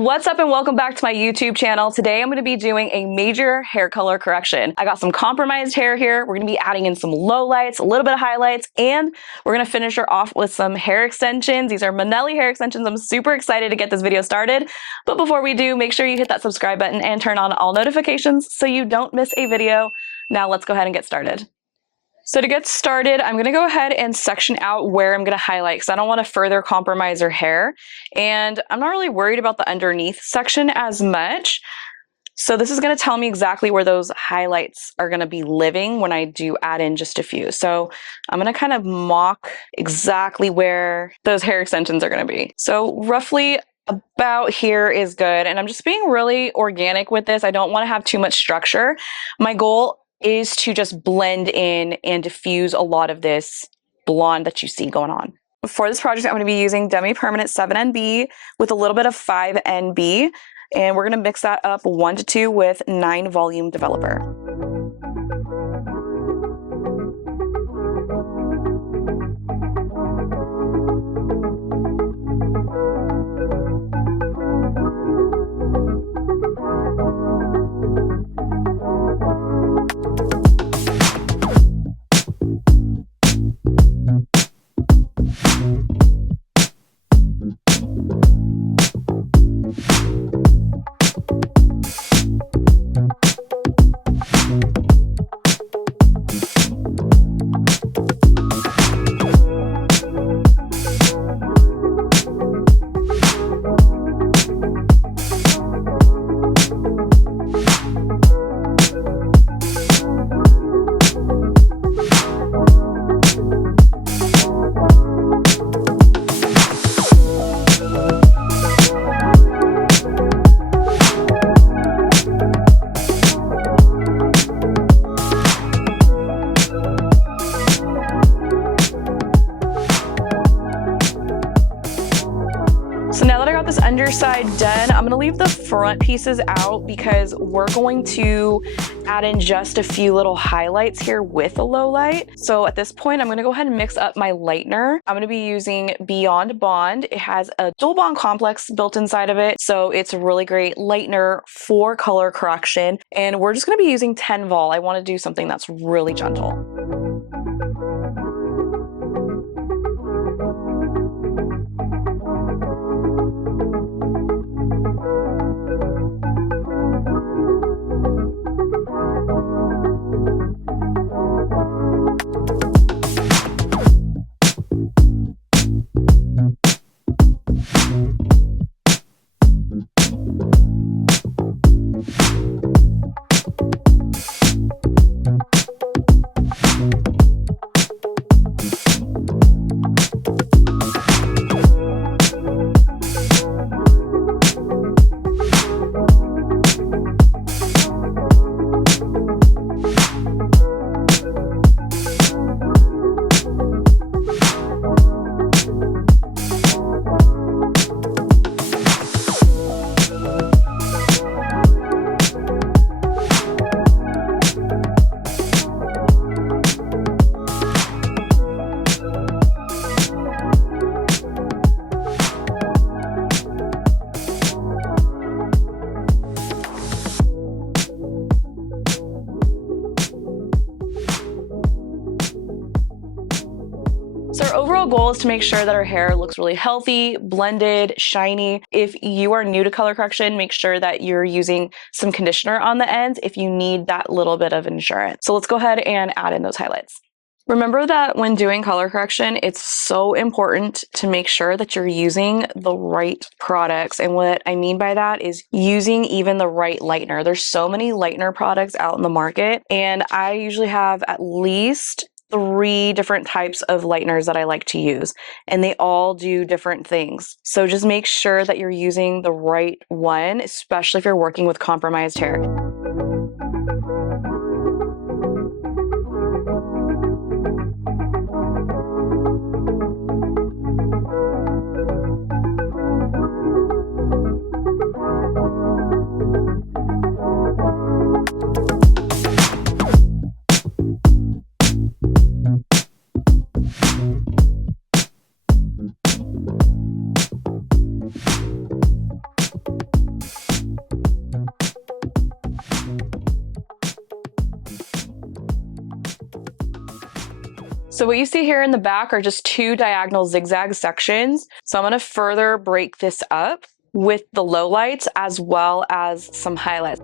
What's up and welcome back to my YouTube channel. Today I'm going to be doing a major hair color correction. I got some compromised hair here. We're going to be adding in some lowlights, a little bit of highlights, and we're going to finish her off with some hair extensions. These are Manelli hair extensions. I'm super excited to get this video started. But before we do, make sure you hit that subscribe button and turn on all notifications so you don't miss a video. Now let's go ahead and get started. So to get started, I'm going to go ahead and section out where I'm going to highlight because I don't want to further compromise her hair. And I'm not really worried about the underneath section as much. So this is going to tell me exactly where those highlights are going to be living when I do add in just a few. So I'm going to kind of mock exactly where those hair extensions are going to be. So roughly about here is good. And I'm just being really organic with this. I don't want to have too much structure. My goal is to just blend in and diffuse a lot of this blonde that you see going on. For this project, I'm going to be using demi-permanent 7NB with a little bit of 5NB, and we're going to mix that up 1 to 2 with 9 volume developer. So now that I got this underside done, I'm going to leave the front pieces out because we're going to add in just a few little highlights here with a low light. So at this point, I'm going to go ahead and mix up my lightener. I'm going to be using Beyond Bond. It has a dual bond complex built inside of it. So it's a really great lightener for color correction. And we're just going to be using 10 vol. I want to do something that's really gentle. So our overall goal is to make sure that our hair looks really healthy, blended, shiny. If you are new to color correction, make sure that you're using some conditioner on the ends if you need that little bit of insurance. So let's go ahead and add in those highlights. Remember that when doing color correction, it's so important to make sure that you're using the right products. And what I mean by that is using even the right lightener. There's so many lightener products out in the market, and I usually have at least 3 different types of lighteners that I like to use, and they all do different things. So just make sure that you're using the right one, especially if you're working with compromised hair. So what you see here in the back are just 2 diagonal zigzag sections. So I'm going to further break this up with the lowlights as well as some highlights.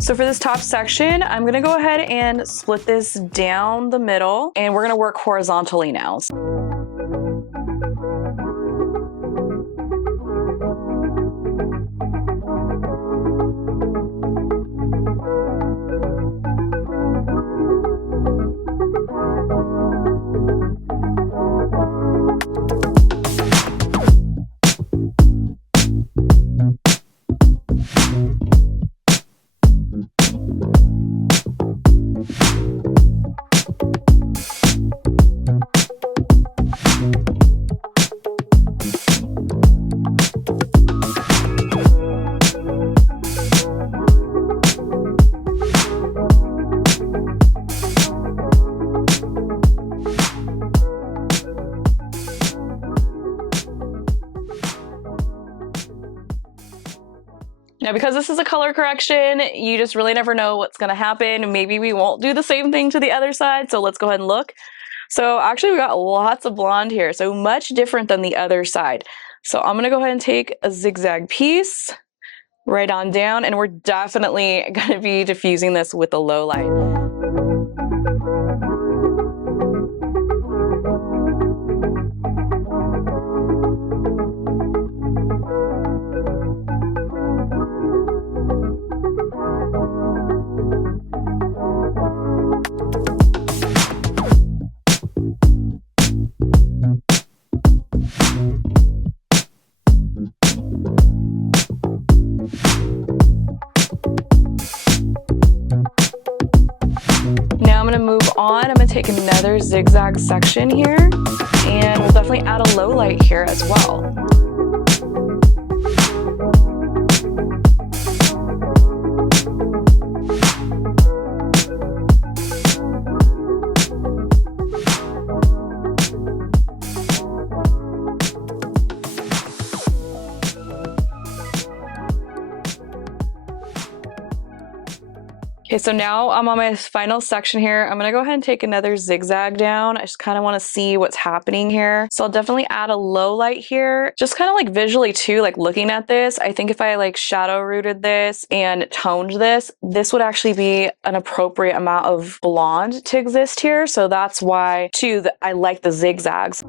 So for this top section, I'm gonna go ahead and split this down the middle, and we're gonna work horizontally now. Now, because this is a color correction, you just really never know what's going to happen. Maybe we won't do the same thing to the other side, so let's go ahead and look. So actually, we got lots of blonde here, so much different than the other side. So I'm going to go ahead and take a zigzag piece right on down, and we're definitely going to be diffusing this with a low light. Now I'm going to move on. I'm going to take another zigzag section here, and we'll definitely add a low light here as well. Okay, so now I'm on my final section here. I'm gonna go ahead and take another zigzag down. I just kind of want to see what's happening here. So I'll definitely add a low light here, just kind of like visually too, like looking at this. I think if I like shadow rooted this and toned this, this would actually be an appropriate amount of blonde to exist here. So that's why too, I like the zigzags.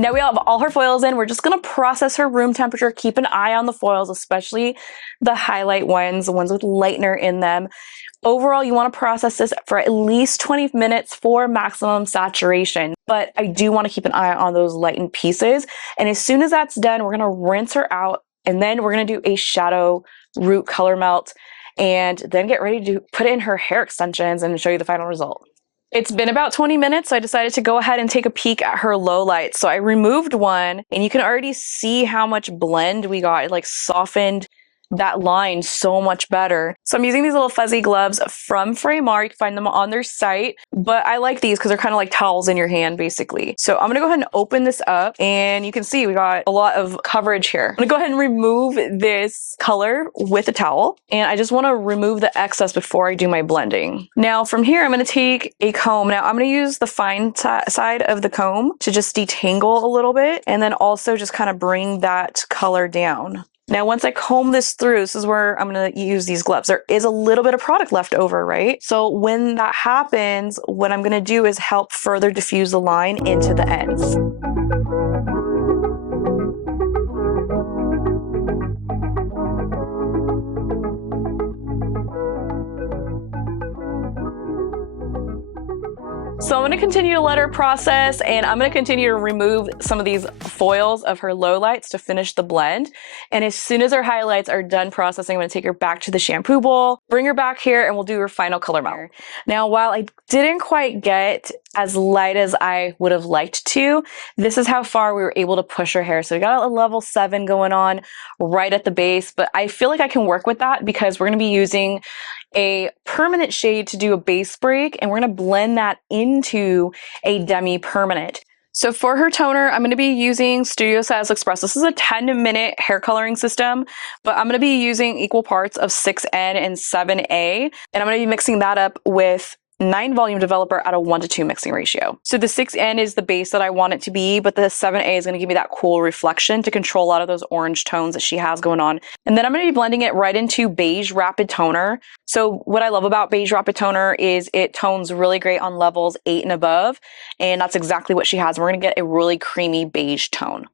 Now we have all her foils in. We're just gonna process her room temperature. Keep an eye on the foils, especially the highlight ones, the ones with lightener in them. Overall, you wanna process this for at least 20 minutes for maximum saturation. But I do wanna keep an eye on those lightened pieces. And as soon as that's done, we're gonna rinse her out, and then we're gonna do a shadow root color melt, and then get ready to put in her hair extensions and show you the final result. It's been about 20 minutes, so I decided to go ahead and take a peek at her low light. So I removed one, and you can already see how much blend we got. It like softened that line so much better. So I'm using these little fuzzy gloves from Fraymar. You can find them on their site, but I like these because they're kind of like towels in your hand basically. So I'm gonna go ahead and open this up, and you can see we got a lot of coverage here. I'm gonna go ahead and remove this color with a towel, and I just want to remove the excess before I do my blending. Now from here, I'm gonna take a comb. Now I'm gonna use the fine side of the comb to just detangle a little bit, and then also just kind of bring that color down. Now, once I comb this through, this is where I'm going to use these gloves. There is a little bit of product left over, right? So when that happens, what I'm going to do is help further diffuse the line into the ends. So I'm going to continue to let her process, and I'm going to continue to remove some of these foils of her lowlights to finish the blend. And as soon as her highlights are done processing, I'm going to take her back to the shampoo bowl, bring her back here, and we'll do her final color melt. Now, while I didn't quite get as light as I would have liked to, this is how far we were able to push her hair. So we got a level 7 going on right at the base, but I feel like I can work with that because we're going to be using a permanent shade to do a base break, and we're going to blend that into a demi-permanent. So for her toner, I'm going to be using Studio Size Express. This is a 10-minute hair coloring system, but I'm going to be using equal parts of 6N and 7A, and I'm going to be mixing that up with 9 volume developer at a 1:2 mixing ratio. So the 6N is the base that I want it to be, but the 7A is going to give me that cool reflection to control a lot of those orange tones that she has going on. And then I'm going to be blending it right into Beige Rapid Toner. So what I love about Beige Rapid Toner is it tones really great on levels 8 and above, and that's exactly what she has. We're going to get a really creamy beige tone.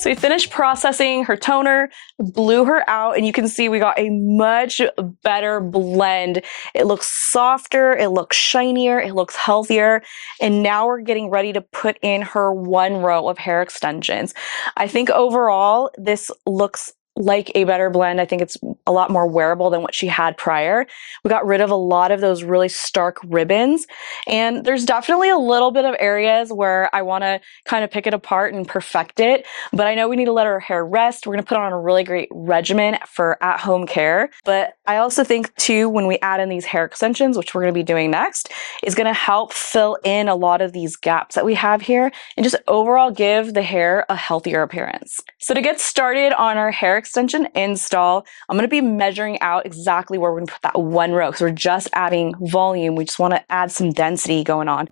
So we finished processing her toner, blew her out, and you can see we got a much better blend. It looks softer, it looks shinier, it looks healthier, and now we're getting ready to put in her 1 row of hair extensions. I think overall this looks like a better blend. I think it's a lot more wearable than what she had prior. We got rid of a lot of those really stark ribbons, and there's definitely a little bit of areas where I want to kind of pick it apart and perfect it, but I know we need to let her hair rest. We're going to put on a really great regimen for at-home care, but I also think too, when we add in these hair extensions, which we're going to be doing next, is going to help fill in a lot of these gaps that we have here and just overall give the hair a healthier appearance. So to get started on our hair extension install, I'm going to be measuring out exactly where we're going to put that 1 row because we're just adding volume. We just want to add some density going on.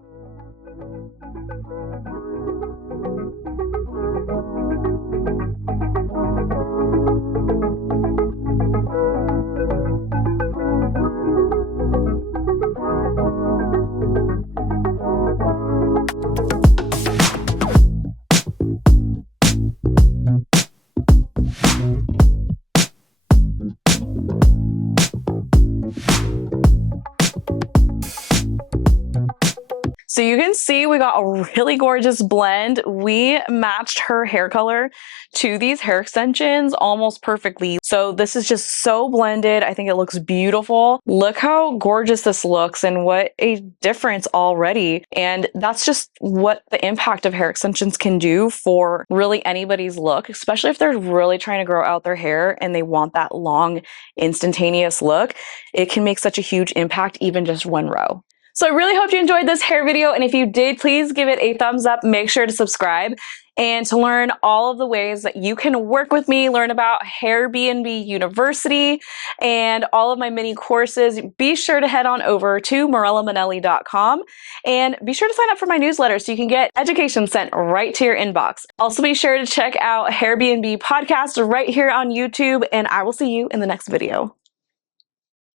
So you can see we got a really gorgeous blend. We matched her hair color to these hair extensions almost perfectly. So this is just so blended. I think it looks beautiful. Look how gorgeous this looks and what a difference already. And that's just what the impact of hair extensions can do for really anybody's look, especially if they're really trying to grow out their hair and they want that long, instantaneous look. It can make such a huge impact, even just 1 row. So I really hope you enjoyed this hair video, and if you did, please give it a thumbs up. Make sure to subscribe. And to learn all of the ways that you can work with me, learn about Airbnb University and all of my mini courses, be sure to head on over to MirellaManelli.com and be sure to sign up for my newsletter so you can get education sent right to your inbox. Also be sure to check out Airbnb podcast right here on YouTube, and I will see you in the next video.